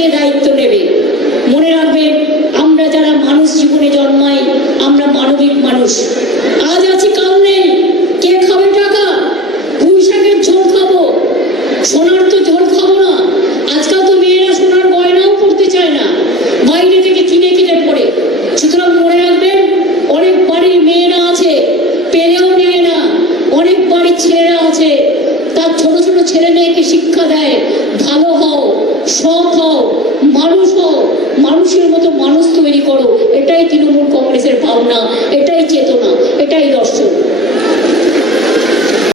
কে দায়িত্ব নেবে? মনে রাখবেন, আমরা যারা মানুষ জীবনে জন্মাই, আমরা মানবিক মানুষ। আজ আছি কাল নেই, কে খাবে টাকা? পুঁই শাকের ঝোল খাবো, সোনার তো ঝোল খাবো না। আজকাল তো মেয়েরা সোনার গয়নাও পড়তে চায় না, বাইরে থেকে কিনে কিনে পড়ে। সুতরাং মনে রাখবেন, অনেক বাড়ির মেয়েরা আছে পেলেও নেয় না, অনেক বাড়ির ছেলেরা আছে তার ছোট ছোট ছেলে মেয়েকে শিক্ষা দেয়, ভালো হও, সৎ হও, মানুষ হও, মানুষের মতো মানুষ তৈরি করো। এটাই তৃণমূল কংগ্রেসের ভাবনা, এটাই চেতনা, এটাই দর্শন।